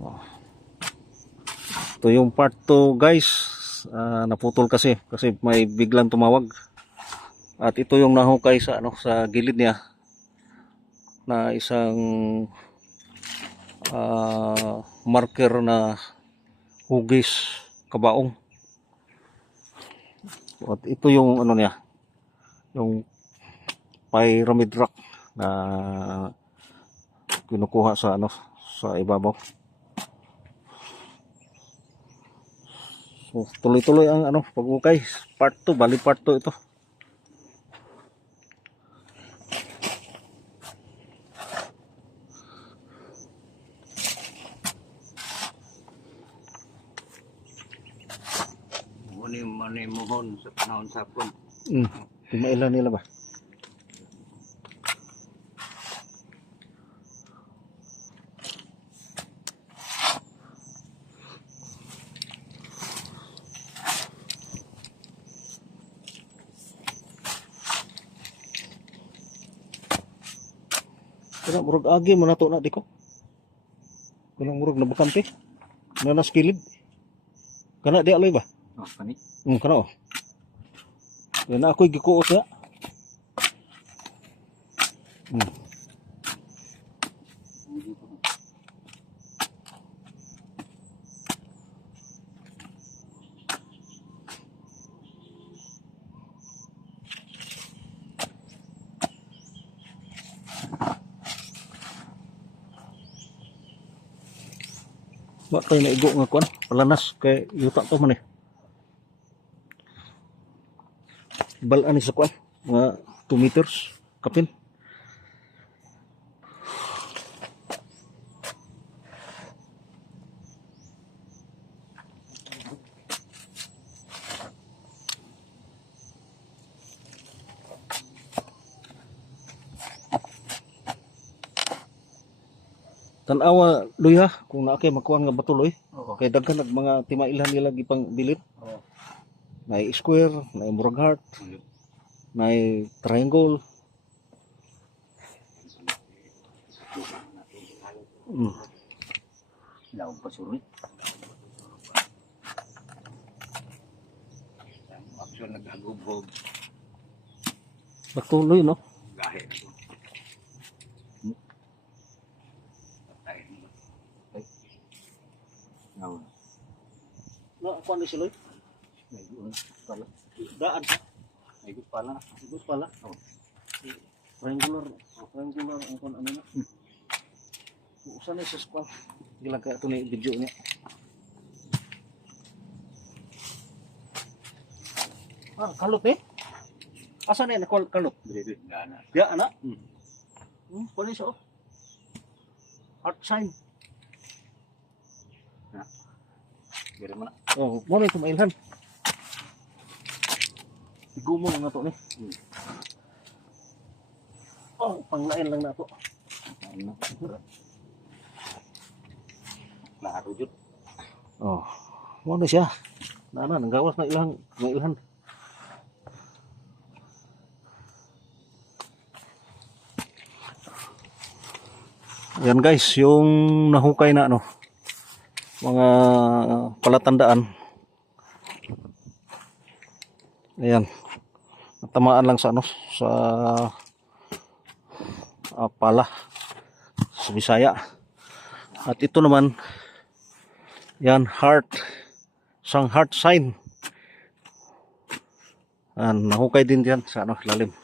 Oh. Ito yung part 2 guys. Naputol kasi may biglang tumawag. At ito yung nahukay sa sa gilid niya na isang marker na hugis kabaong. At ito yung niya, yung pyramid rock na kinukuha sa sa ibabaw. So, tuloy-tuloy ang pag-ukay. Part 2, bali part 2 ito. Manimuhon sa panahon sa hapon. Timailan nila ba? Kaya murag agi mo na to na di ko. Kaya murag na bakante. Na naskilid. Kana di aloy ba? Oh, kani. Kana oh. Yan na ako'y gikuot ya. Ba tayo naigo nga kuan, palanas kay yuta to man eh. Balaan ni sa kuan, mga 2 meters kapin. Tanawa luya kung naa kay makuan nga batuloy. Kay daghan nag mga timailan nila gipang bilit. May square, may murag heart, may triangle. Laog pa sulit. Aksyon nagagubog. Batuloy no. Gahe na to. Patay mo. Ay. Naw. No, kuan ni siloy. May guon pala. Daan sa May guon pala. igus pala. Oh. Triangular ang kuan na. Usa na sa kuan. Gilagay ato ni video niya. Kalot eh. Asa na nakol kalot? Dire dana. Ya ana. Kuan siya oh. Heart sign. Na. Dire man. Oh, mo na kumailhan. Igumo nga to ni. Oh, panglain lang na to. Ano? Laro jud. Oh, mo na siya. Nana nanggawas na ilang kumailhan. Yan guys, yung nahukay na mga palatandaan. Ayan. Natamaan lang sa sa pala sa Bisaya. At ito naman yan heart, sang heart sign. Nahukay din diyan sa lalim.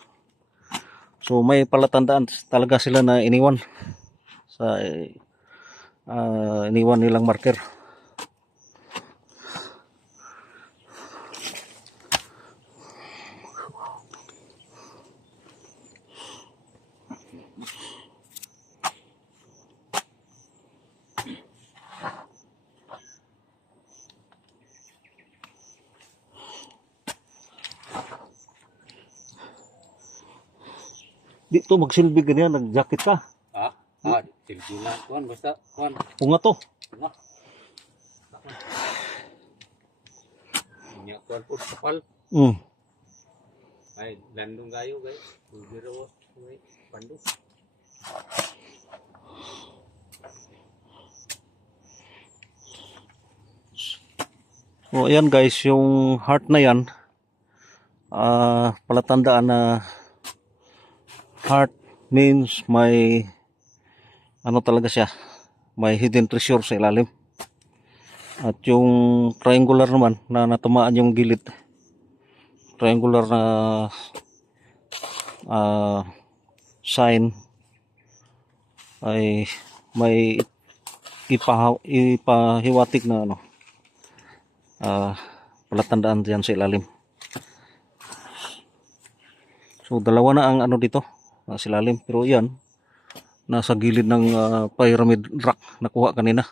So may palatandaan talaga sila na iniwan sa iniwan nilang marker. Dito magsilbi ganyan, nag-jacket ka. Silbina kuan basta kuan. Punga to. Ano? Nya kuan pud kapal. Ay landong gayo guys. Biro pandu. So ayan guys, yung heart na yan, palatandaan na heart means may ano talaga siya, may hidden treasure sa ilalim. At yung triangular naman na natamaan yung gilid, triangular na sign ay may ipahiwatig na ano, palatandaan diyan sa ilalim. So dalawa na ang ano dito, sa ilalim, pero yan nasa gilid ng pyramid rock nakuha kanina.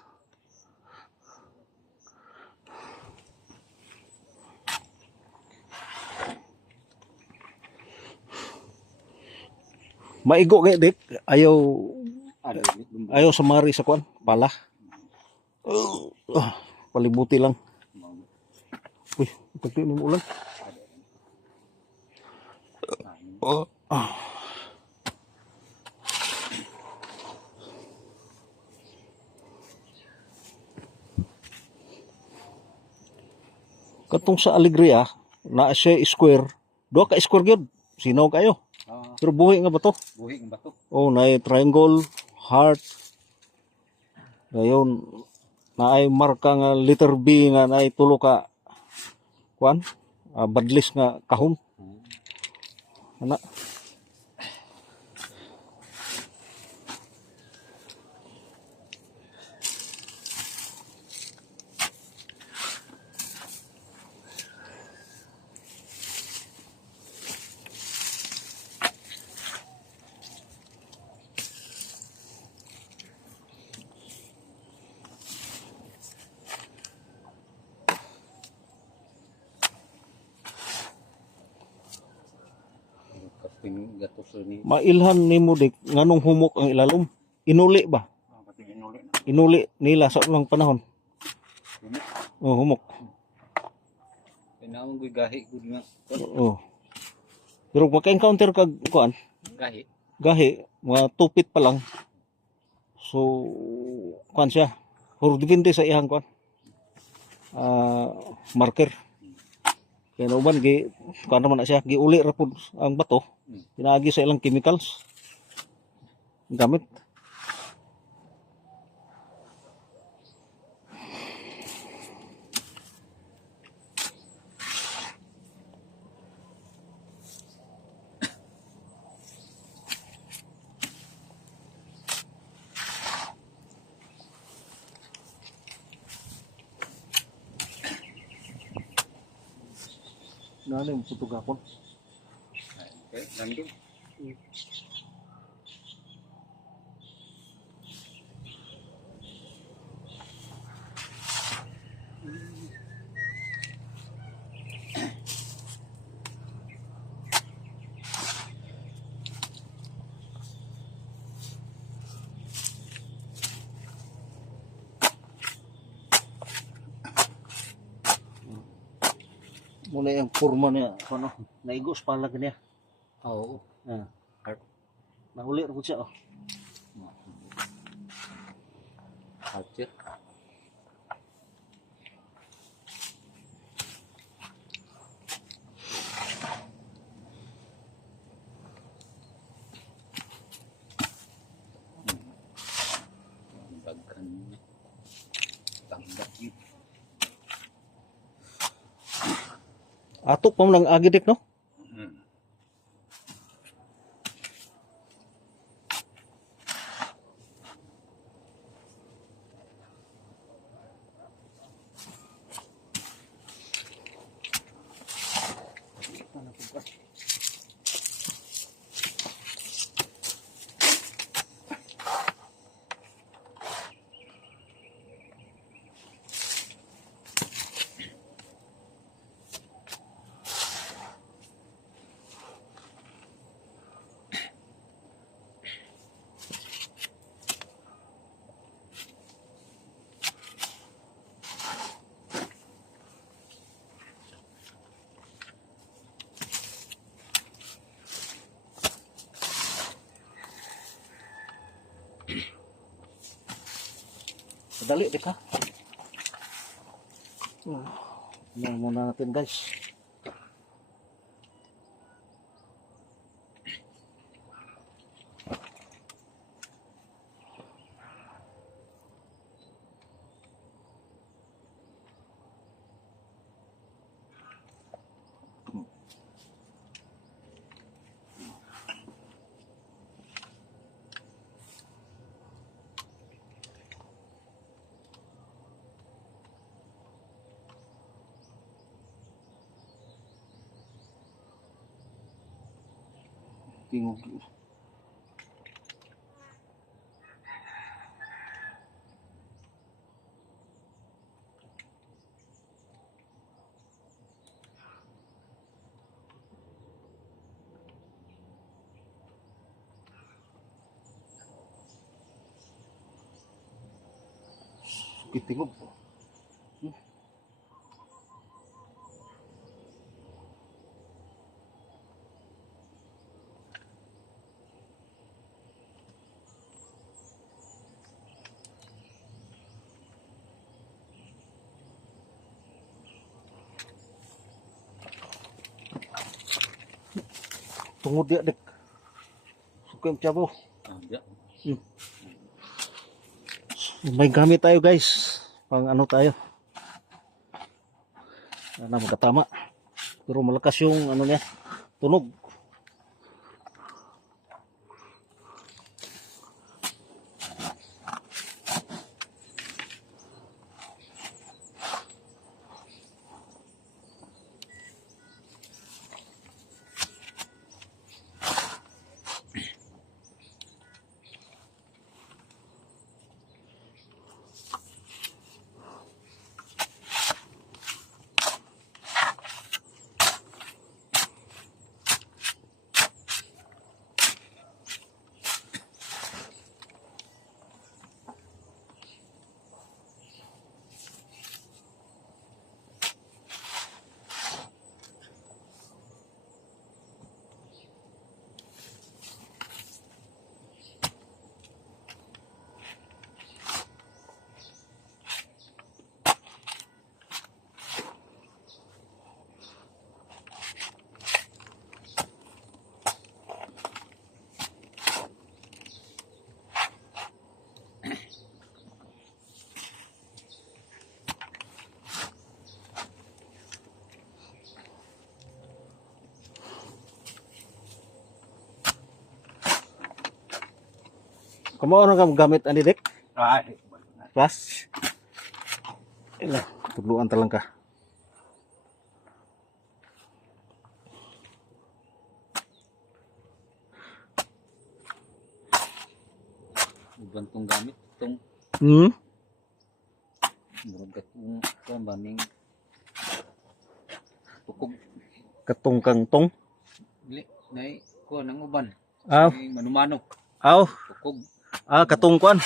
Maigo kay dik, ayaw sumari sa kuan, pala. Palibuti lang. Uy, pagti mo ulan. Katong sa Alegria, na siya square, duha ka square gyud. Sinaw kayo. Pero buhi nga ba to? Buhi ng bato. Oh, na triangle, heart. Dayon na ay marka nga letter B nga na tulo ka kuan, badlis nga kahon. Ana. Kapin gatos ni. Mailhan nimo dik nganong humok ang ilalom. Inuli ba? Pati inuli na. Inuli nila sa unang panahon. Oh, humok. Pinawang ko'y gahi ko nga. Oh. Pero maka-encounter kag kuan, Gahi. gahi, mga 2 feet pa lang. So, kuan siya. Pero depende sa iyang kuan. Marker. Kaya nauban, kuan naman na siya, giuli ra pud ang bato. Pinaagi sa ilang chemicals. Gamit. Nani yung putugapon? Okay, nandun. Muna yung forma niya, ano, naigos pala niya. Oo. Nahuli rin siya, oh. Hatcher. Bagkan niya. Tambak yun. Atok pa mo ng agidik, no? Dali, deka. Tingnan muna natin guys. Tingog. Tingog. Tungod dia dek. Suka yung tiyabaw. Diya. May gamit tayo guys. Pang ano tayo. Sana magkatama. Pero malakas yung ano niya. Tunog. Kamu orang kamu gamit ani dek? Ay, Pas. Ilah, tuluan talangka. bantong gamit itong murag katong baming tukog Katong kang tong. dili nay ko nang uban. Aw, May manumano aw, tukog. katong kuan.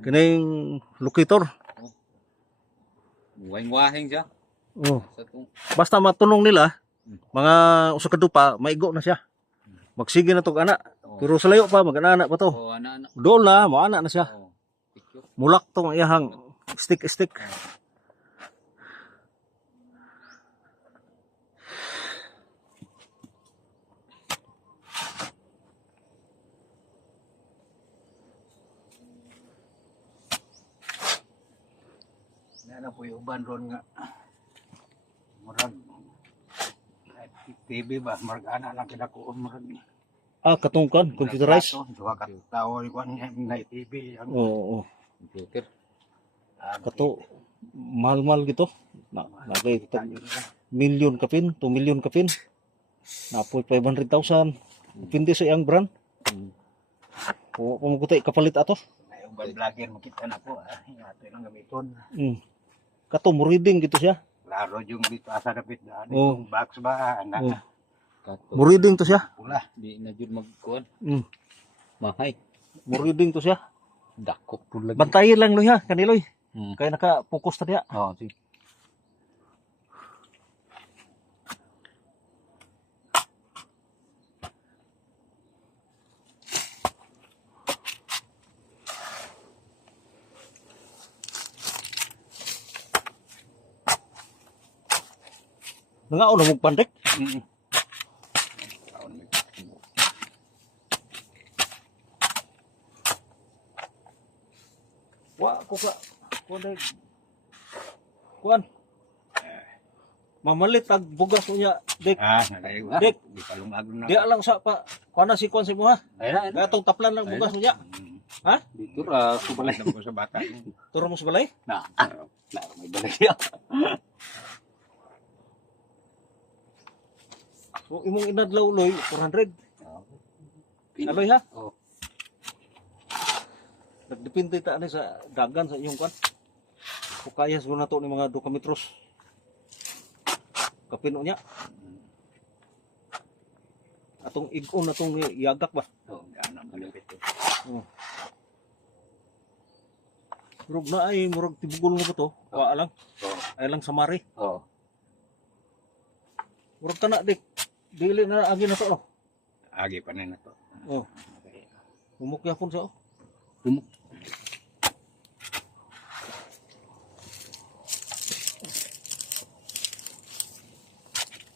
Kining locator. Wahing-wahing siya Oh. sa tong Basta matunong nila, mga usa ka dupa, maigo na siya. Magsige na tong ana. Pero sa layo pa, mag-ana pa to. ana-ana. Doon na, maana na siya. Picture. Mulak tong iyahang stick. Na po yung uban ron nga. Murag TV ba murag ana lang kinakuon murag. Katong kuan, computerized. Duha ka tawo ni kuan nga TV ang Oo. computer. Kato, mahal-mahal gitu. Nagay million kapin, 2 million kapin. Napoy 500,000. Pindi sa iyang brand. O pamugutay kapalit ato. Ay uban vlogger makita na po. Ato lang gamiton. Kato mo reading gitu siya. Laro yung dito asa dapit na Oh. yung box ba ana. Oh. Mo reading to siya. Pula. Di na jud magkuan. Mm. Mahay. Mo reading to siya. Dako pula. Bantayin lang lo ha, kaniloy. Kaya naka-focus ta diya. Oh, si. Nangaon na mong pandek. Mm. Wa ko ka. Kuan. Mamalit ag bugas unya dik. Nalayo ha. Dek. Di palungag na. Di lang sa pa. Kuan na si kuan si mo ha. Ayun. Gatong taplan lang bugas unya. Ha? Dito ra subalay ko sa bata. Turo mo sa balay? Na. Na may balay siya. So imong inadlaw loy 400. Aloy ha? Oh. Nagdepende ta ani sa dagan sa inyong kuan. Kukayas mo na to ni mga 2 metros. Kapino niya. Atong igon atong yagak ba? Oh, gana malapit. Oh. Murag na ay murag tibugol mo ba to? Wa lang. Oh. Ay lang sa mari. Oh. Murag kana dik. Dili na agi na to. Oh. Agi pa na to. Oh. Umukya pun sa oh. Tumok.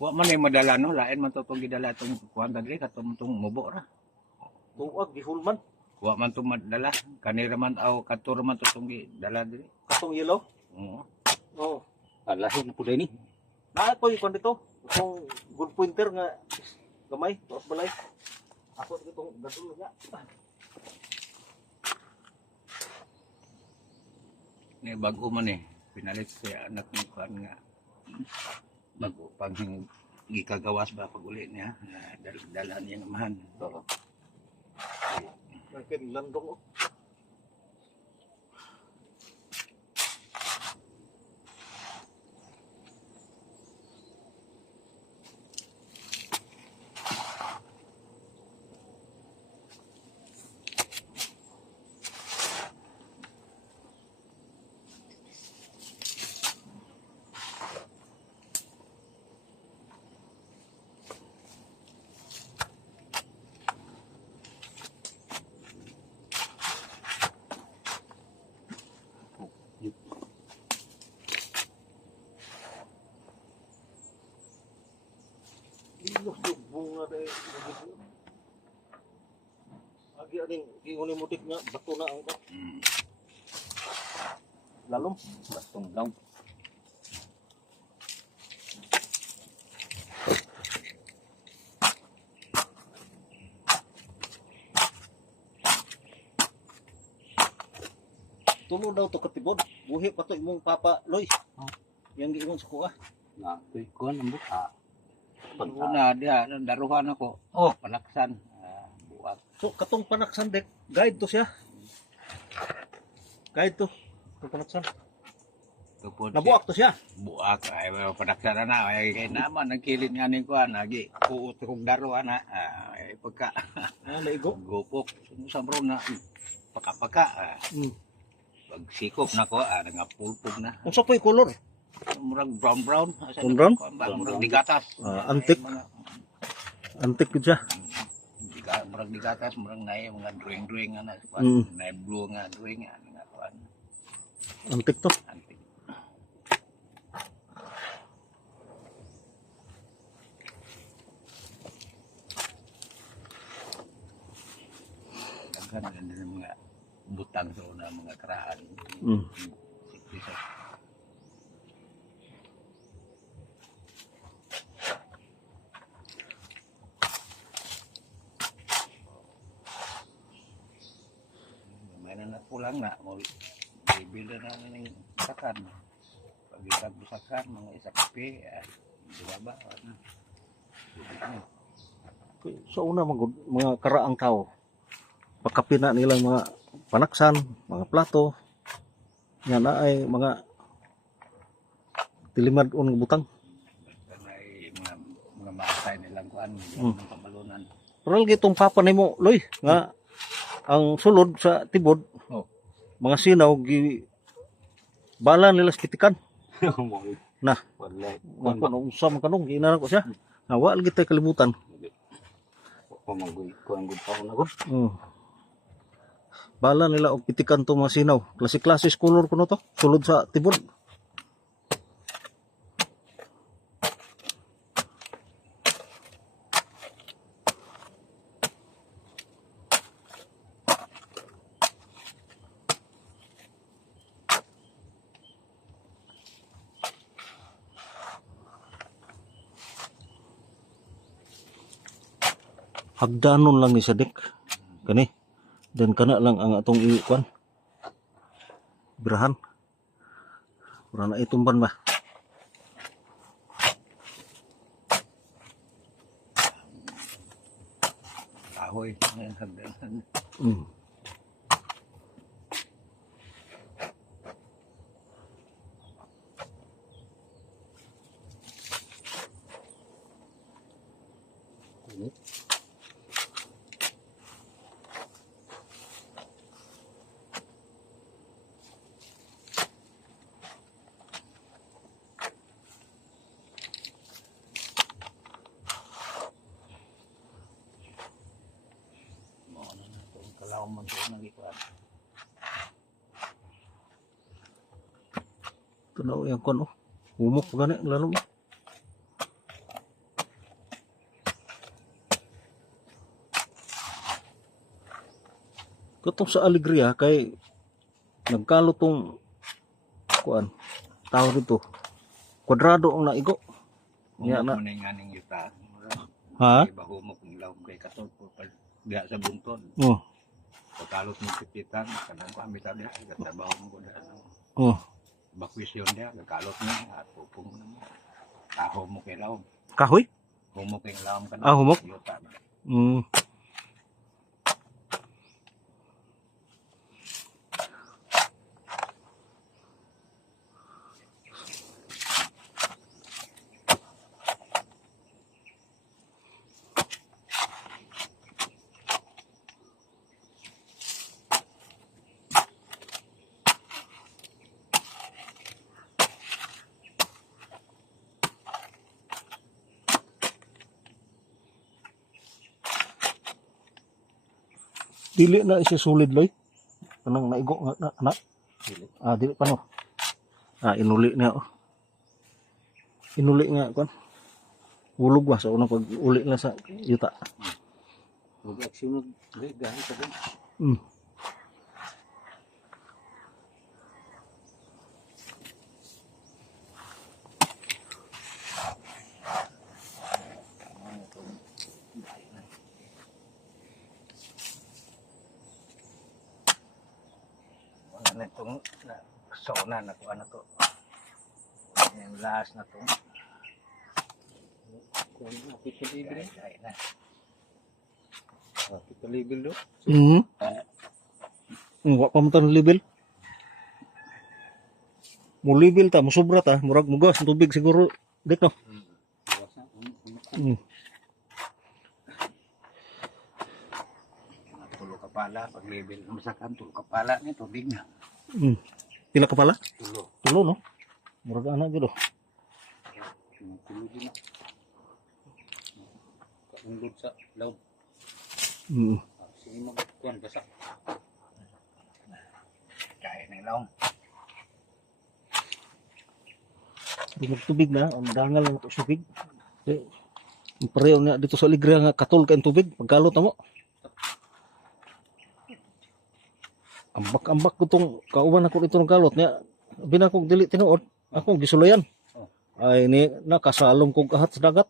Wa man ay madala no, lain man to tong gidala tong kuan dali katong tong mubo ra. Tuwag gihulman. Wa man to madala, kanira man aw katur man to tong gidala dili. Katong yellow. Oo. Oh. Alahin po ni. Na ko yung dito. Kung good pointer nga gamay, tuos balay. Ako itong gadul nga. Ni bago man eh. Pinalit sa anak ni kuan nga. Bago pag gikagawas ba pag uli niya, dala niya naman. So, Makin landong oh. Ilos yung bunga dahil agi aning giuni mutik nga bato na ang lalom bastong lang. tulo daw to katibod buhi pa to imong papa Loy yang giingon sa kuha Na, tuy kuan ang buka. Pag-una dia daruhan ako. Oh, palaksan. Buwag. so katong panaksan dek guide to siya guide to itong panaksan Tupod nabuak to siya buak ay padaksan na ay kay naman nagkilit nga ni kuan lagi kuot kong daruhan na ay pagka naigo gupok sumro na paka-paka. Pag sikop na ko nga pulpog na. unsa po yung color Murag brown. Brown? Murag digatas. antik antik yun siya Murag digatas, murag na mga drawing nga na. Na blue nga drawing nga kuan. antik to Antik. Daghan na mga butang sa una mga karaan. Sikisa. May na pulang na mo bibilda na ng sakan. Pag itag sakan mga isa kape di ba so una mga karaang tao pagkapina nilang mga panaksan mga plato yan na ay mga tilimad on butang kanay mga matay nilang kuan ng pamalunan. pero gitong papa nimo Loy nga ang sulod sa tibod Oh. mga sinaw gi bala nila sa pitikan na Wallahi. nga kuno unsa man kanong giinanan ko siya nga wa lagi tay kalibutan Pamanggoy ko ang gud na ko. Bala nila og pitikan to mga sinaw. Klase-klase color kuno to. Sulod sa tibod. hagdanon lang ni sa dek. Kani. Dan kana lang ang atong ikuan. Birahan. Para na itumban ba? Kahoy. Ngayon, hagdanan. Mm. Kalawang man ito ng ikuan. Tunaw yang kon oh. Humok gani lalo. Katong sa Alegria kay nagkalot tong kuan. Tawag dito. Kwadrado ang naigo. Ya na. Humok mo na yung aning yuta. Ha? Iba humok ng ilawang kay katol po. Diya sa bunton. Oh. Pagkalot ng pipitan. Kanang kami tabi. Katrabaho mo ko na. Oh. Bakwisyon niya. Nagkalot niya. At pupong na mo. Taho mo kay lawang. Kahoy? Humok kay lawang ka na. Ah, humok? Yuta. Mm. Dili na siya solid loy. Kanang naigo nga na, anak. Dili. Ah, dili pa no. Ah, inuli niya oh. Inuli nga kon. Hulog ba sa unang pag-uli na sa yuta. Huwag aksyon na gahit ka doon. Mm. Wala na itong sauna na kung ano to. Yung last na to. Kung nakita libre. Ay na. Nakita libre do. Mhm. Wa pa man tan level. Mo level ta, mo sobra ta, murag mugas ang tubig siguro dito. Mm. Tulo ka pala. Pag level masakan tulo ka pala niya tubig na. Mm. Pila ka pala? Tulo. Tulo no. Murag ana gyud oh. Tulo din na. Kaundod sa loob. Mm. Sige magkuhan basa. Kaya na ilaw. Dumag tubig na, ang dangal ng tubig. Pareho nga dito sa Alegria nga katol ka ang tubig, pagkalot mo. Ambak-ambak ko itong kauban ako dito ng kalot niya. Binakog dili tinuod, akong gisulayan. Ay ni nakasalom kong kahat sa dagat.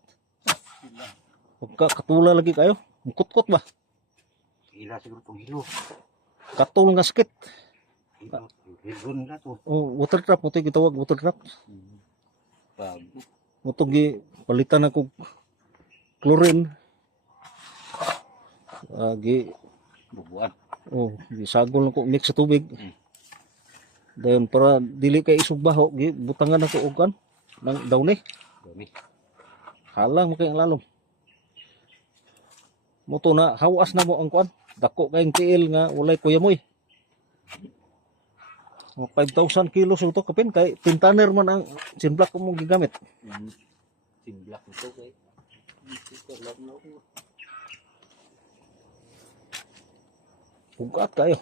Pagkakatula lagi kayo, mukot-kot ba? Hila siguro itong hilo. Katol nga sakit. Hilo nila to. Oh, water trap, mo ito gitawag water trap. Pag Mo ito palitan ako chlorine. bubuan. Oh, gisagol na ko mix sa tubig. Dayon para dili kay isugbaho, butangan ako og kan nang dawni. Dami. Halang mo kay ang lalom. Mo to na hawas na mo ang kuan. Dako kayong tiil nga walay kuyamoy. 5,000 kilos ito kapin kay tintaner man ang sinblak ko mong gigamit. Timblak ito kay. Ito lang na ako. Pugat kayo.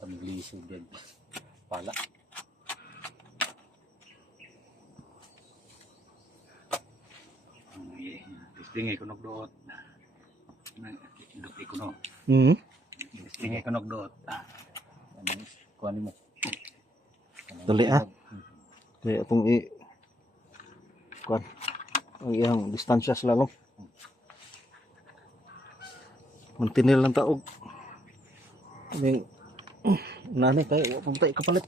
Ang liso din. Pala. Testing ko nagdoot. Dupi ko no. Testing ko nagdoot. Kuha mo. Dali ah. Kaya itong kuan. ang iyang distansya sila no. Mantinil lang taog. Ning nani kay wa pa tay kapalit.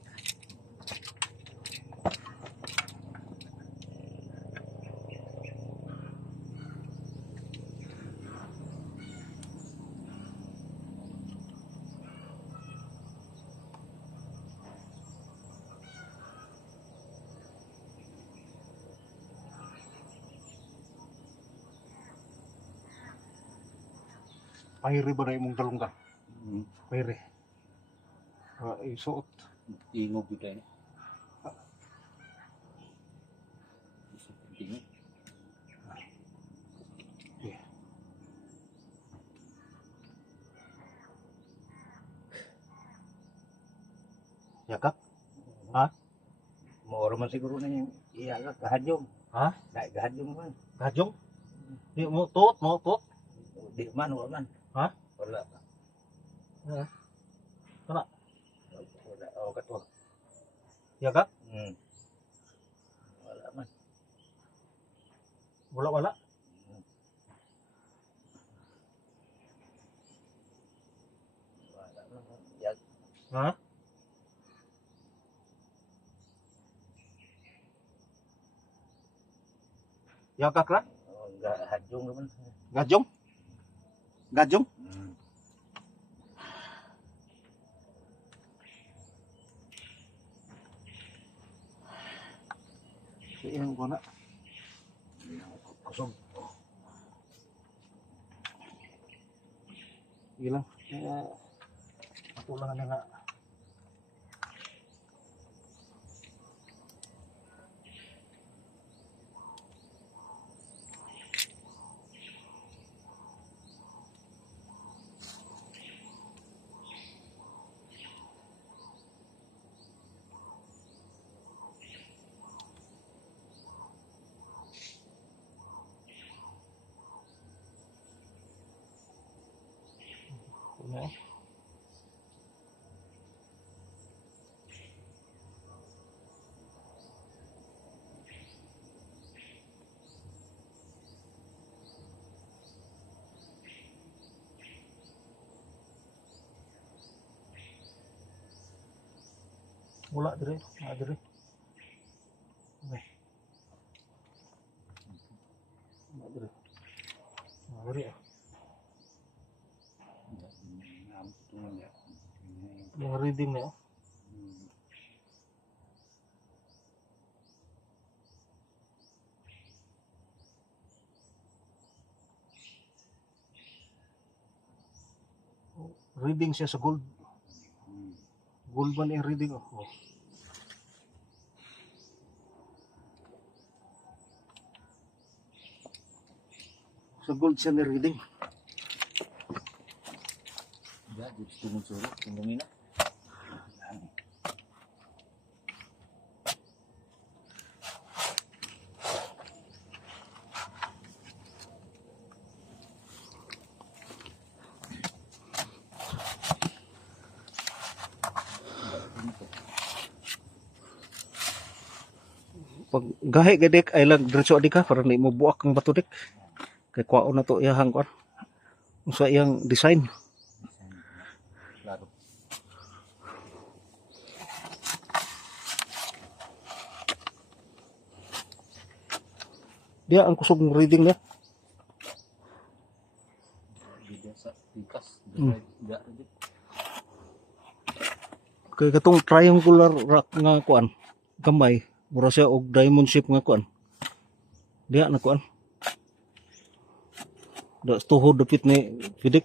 Payre ba na imong dalong ka? Payre. Isuot. Tingog yun tayo. Tingog. Yakap? Ha? Maoro man siguro na yung iyaga, kahadyong. Ha? Dahil kahadyong man. Kajong? Di mo tot, mo tot. Di man, wala man. Ha? Wala. Ha? Wala. Wala, o kato. Yakap? Wala man. Wala wala. Wala man. Yag. Ha? Yakak ra? Kahadyong naman. Gajong? Gajong? Iyan ko na. Kusog. Ilang. Ako lang na nga. Ano? Wala dire, wala dire. Okay. Wala dire. Wala dire. Yung reading na yun. Reading siya sa gold. Gold man yung reading. Oh. Sa gold siya may reading. Ya, di sumunod-sunod. Tumungin na. Pag gahi gadik ay lang diretso adi ka para ni mo buak ang bato dik. Kay kwaon na to iyang kwan. Sa iyang design. Klaro. Dia ang kusog ng reading niya. Bida sa pikas. Bida rin. Kay katong triangular rock nga kuan gamay mura siya og diamond shape nga kuan. Dia na kuan. Da tuhod dapit ni Fidik.